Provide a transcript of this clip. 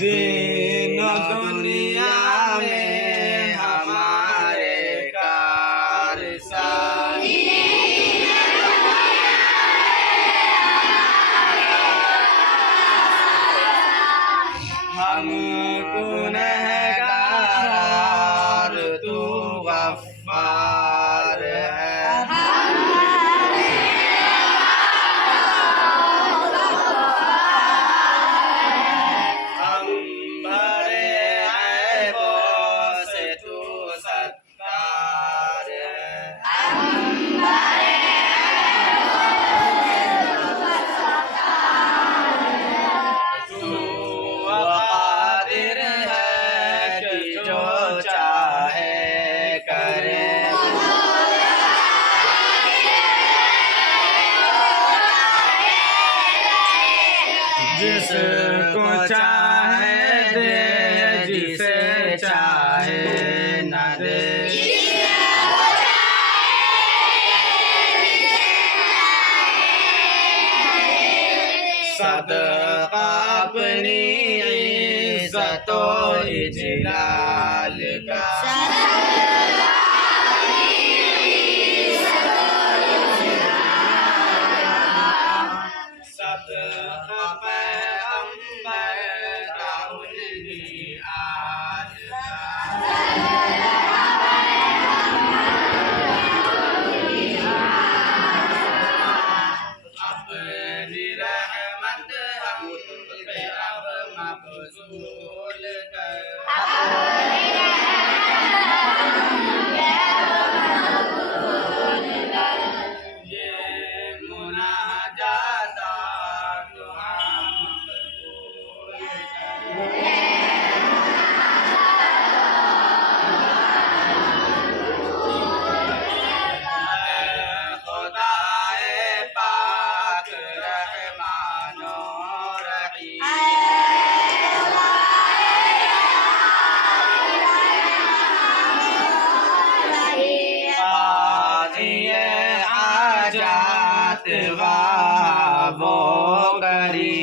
दीन दुनिया में हमारे कार सारी हम गुनहगार तू गफ्फार है। हम भरे ऐबों से तू सत्तार है। तू कादिर है कि जो चाहे करे। जिसको चाहे दे, जिसे चाहे न दे। सदका अपनी इज्जतो इजलाल का। सदका पैगंबर का उन्हीं आल का। अपनी रहमत हम पे अब मबसूल कर। ये मुनाजात दुआ मकबूल कर। खुदाए पाक रहमानो रहीम। काज़िए हाजात वो करीम।